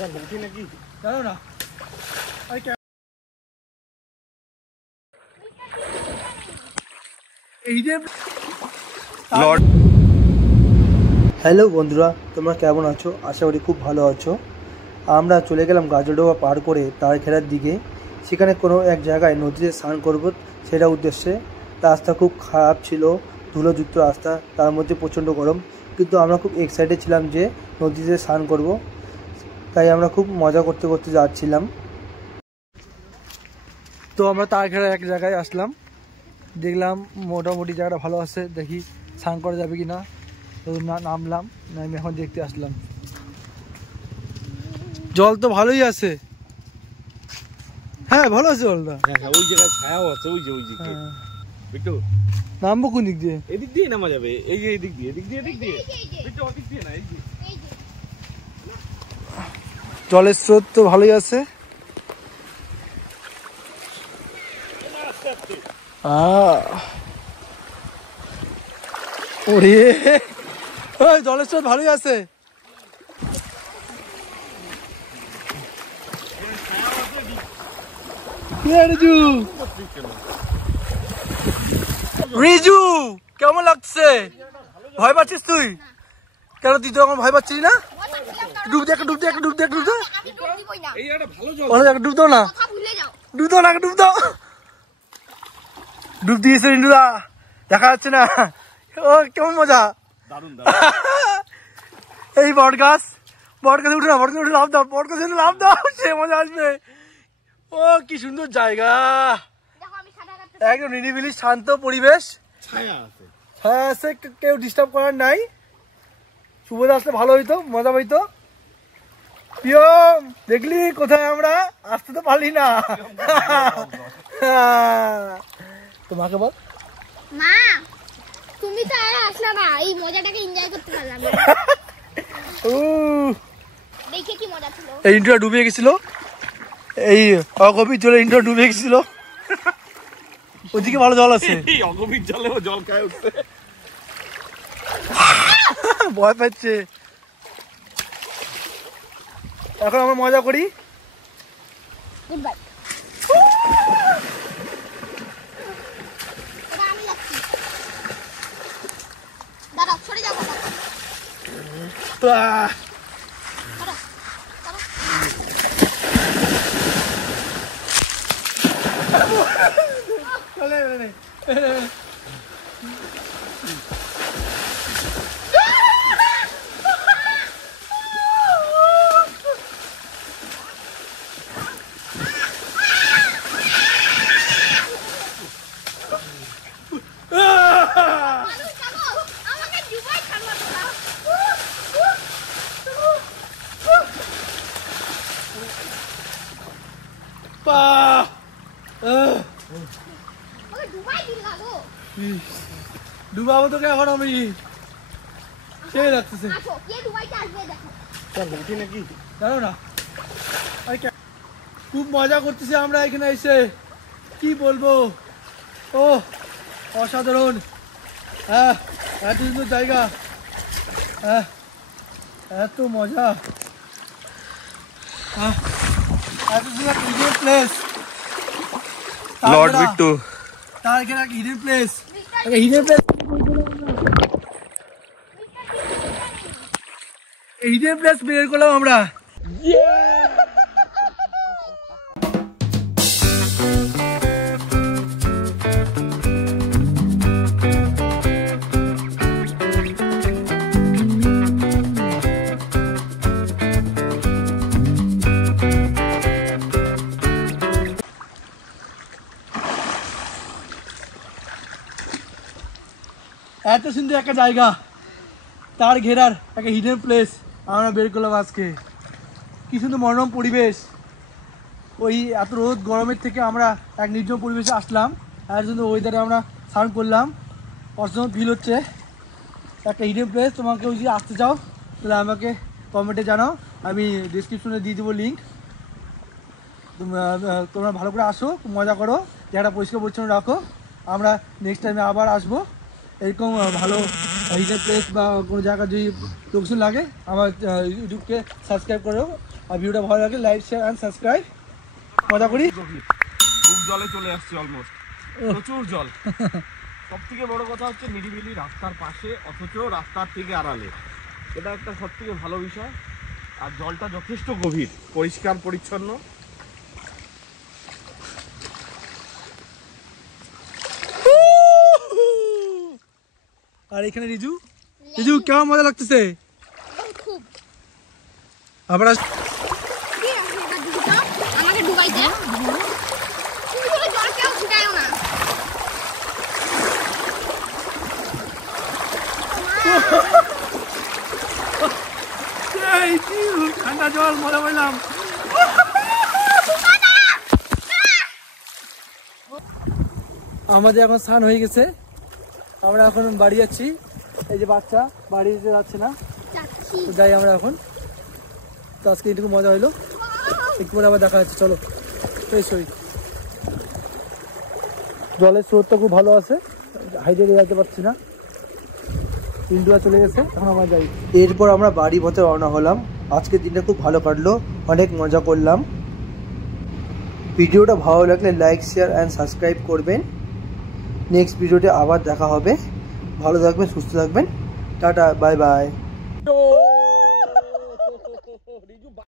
নাকি জানো না। হ্যালো বন্ধুরা, তোমরা কেমন আছো? আশা করি খুব ভালো আছো। আমরা চলে গেলাম গাজলডোবা পার করে তারঘেরার দিকে। সেখানে কোনো এক জায়গায় নদীতে স্নান করব, সেটা উদ্দেশ্যে। রাস্তা খুব খারাপ ছিল, ধুলোযুক্ত রাস্তা, তার মধ্যে প্রচণ্ড গরম, কিন্তু আমরা খুব এক্সাইটেড ছিলাম যে নদীতে স্নান করব। তাই আমরা খুব মজা করতে করতে যাচ্ছিলাম। তো আমরা তারঘেরার এক জায়গায় আসলাম, দেখলাম মোটামুটি জায়গাটা ভালো আছে, দেখি স্নান করা যাবে কি না। তো নামলাম, আমি এখন দেখতে আসলাম। জল তো ভালোই আছে, হ্যাঁ ভালো আছে জলটা। ওই জায়গায় ছায়াও আছে, ওই যে বিট্টু নামবো কোন দিক দিয়ে? এদিক দিয়ে নামা যাবে, এই যে এদিক দিয়ে বিট্টু ওদিক দিয়ে না, এই যে জলের স্রোত তো ভালোই আছে। ওরে ওই জলের স্রোত ভালোই আছে। রিজু কেমন লাগছে? ভয় পাচ্ছিস তুই? কেন তুই তো ভয় পাচ্ছিস না? ডুব দে, ডুব দে, ডুব দে, ডুব দে, ডুব দাও না, ডুব দাও না, ডুব দাও। ডুব দিয়েছে রিন্টুদা, দেখা যাচ্ছে না। ও কেমন মজা। এই বট গাছ উঠে না, বট গাছ উঠে লাভ দাও, বট গাছ লাভ দাও, সে মজা আসবে। ও কি সুন্দর জায়গা, একদম নিরিবিলি শান্ত পরিবেশ, ছায়া আছে, কেউ ডিস্টার্ব করার নাই। শুভদা আসলে ভালো হইতো, মজা হইতো। প্রিয়ম দেখলি কোথায় আমরা আসতে তো পারলি না। তোমাকে বল মা, তুমি তো আর আসলে না, এই মজাটাকে এনজয় করতে পারলাম না। দেখে কি মজা ছিল। এই ইন্ট্রোটা ডুবে গেছিল, এই অগভীর জলে ইন্ট্রোটা ডুবে গেছিল। ওদিকে ভালো জল আছে, এই অগভীর জলেও জল খায় উঠছে, ভয় পাচ্ছে। এখন আমরা মজা করি। Good bye. আমি যাচ্ছি, দাঁড়াও, সরে যাবো না। ডুবাবো তোকে এখন আমি, সেই লাগতেছে। নাকি জানো না, খুব মজা করতেছি আমরা এখানে এসে, কি বলবো। ও অসাধারণ, হ্যাঁ এত সুন্দর জায়গা, হ্যাঁ এত মজা, এত সুন্দর হিডেন প্লেস। লর্ড বিট্টু তারঘেরা hidden place, hidden place, hidden place বের করলাম আমরা। এত সুন্দর একটা জায়গা, তারঘেরার একটা হিডেন প্লেস আমরা বের করলাম আজকে। কি সুন্দর মনোরম পরিবেশ, ওই এত রোদ গরমের থেকে আমরা এক নির্জন পরিবেশে আসলাম, এত সুন্দর ওয়েদারে আমরা স্নান করলাম, অসাধারণ ফিল হচ্ছে। একটা হিডেন প্লেস, তোমাকে যদি আসতে চাও তাহলে আমাকে কমেন্টে জানাও, আমি ডিসক্রিপশনে দিয়ে দেবো লিঙ্ক। তোমরা ভালো করে আসো, মজা করো, জায়গাটা পরিষ্কার পরিচ্ছন্ন রাখো। আমরা নেক্সট টাইমে আবার আসবো। এরকম ভালো হিডেন প্লেস বা কোনো জায়গা যদি লোকেশন লাগে আমার ইউটিউবকে সাবস্ক্রাইব করো, আর ভিডিওটা ভালো লাগলে লাইক শেয়ার অ্যান্ড সাবস্ক্রাইব। মজা করি। গভীর বুক জলে চলে আসছে অলমোস্ট, প্রচুর জল। সব থেকে বড় কথা হচ্ছে নিরিবিলি রাস্তার পাশে, অথচ রাস্তার থেকে আড়ালে, এটা একটা সব থেকে ভালো বিষয়। আর জলটা যথেষ্ট গভীর, পরিষ্কার পরিচ্ছন্ন। আর এখানে রিজু, রিজু কেমন মজা লাগতেছে? খুব। আবার কি আছে এটা দুটো? আমাকে ডুবাই দে। তুমি বলে জল কেউ ফুটায়ও না। ঠান্ডা জল, মজা পাইলাম। আমাদের এখন স্নান হয়ে গেছে, আমরা এখন বাড়ি যাচ্ছি। এই যে বাচ্চা বাড়ি যেতে যাচ্ছে না, যাচ্ছি। তো যাই আমরা এখন। তো আজকে এইটুকু মজা হইলো, একটু পরে আবার দেখা যাচ্ছে। চলো ফ্রেশ হই। জলের স্রোতটা খুব ভালো আছে, হাইডে যেতে পারছি না, ইন্ডুয়া চলে গেছে, এখন আমরা যাই। এরপর আমরা বাড়ি পথে রওনা হলাম। আজকের দিনটা খুব ভালো কাটলো, অনেক মজা করলাম। ভিডিওটা ভালো লাগলে লাইক শেয়ার অ্যান্ড সাবস্ক্রাইব করবেন। নেক্সট ভিডিওতে আবার দেখা হবে। ভালো থাকবেন, সুস্থ থাকবেন। Tata, bye bye.